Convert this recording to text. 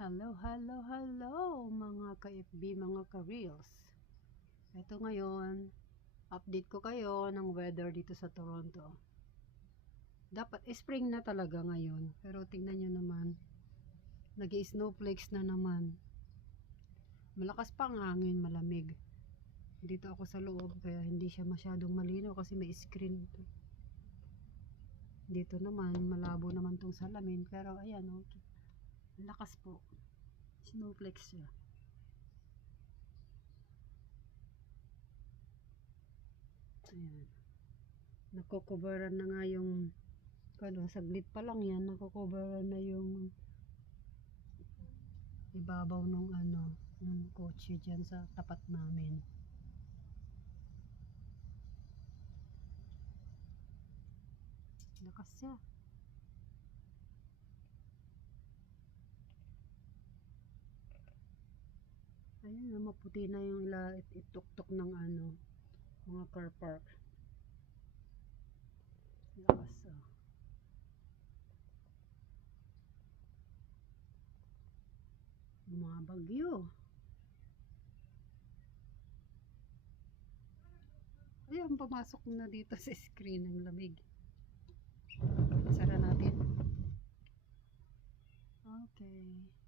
Hello, hello, hello mga ka-FB, mga ka-Reels. Ito ngayon, update ko kayo ng weather dito sa Toronto. Dapat spring na talaga ngayon, pero tingnan nyo naman, nag-snowflakes na naman. Malakas pa ang hangin, malamig. Dito ako sa loob, kaya hindi siya masyadong malinaw kasi may screen. Dito naman, malabo naman tong salamin, pero ayan, okay. Lakas po. Snowflakes siya. Ayan. Nakocoveran na nga yung saglit pa lang yan, nakocoveran na yung ibabaw ng yung kotse dyan sa tapat namin. Lakas siya. Ayun, maputi na yung ituktok ng mga car park. Lakas mga bagyo. Ayun, pumasok na dito sa screen ng lamig. Sara natin. Okay.